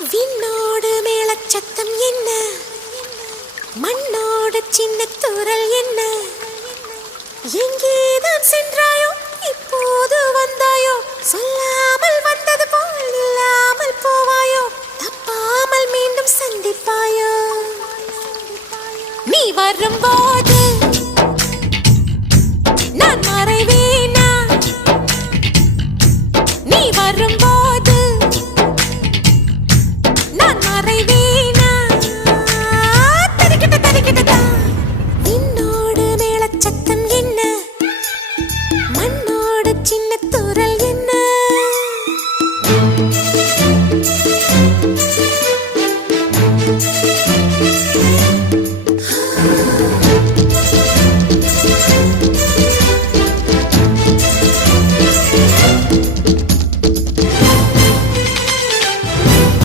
விண்ணோடு மேளச்சத்தம் என்ன, மண்ணோடு சின்ன தூரல் என்ன, எங்கேதான் சென்றாயோ இப்போது வந்தாயோ, சொல்லாமல் வந்தது போல் இல்லாமல் போவாயோ, தப்பாமல் மீண்டும் சந்திப்பாயோ, நீ வரும்போ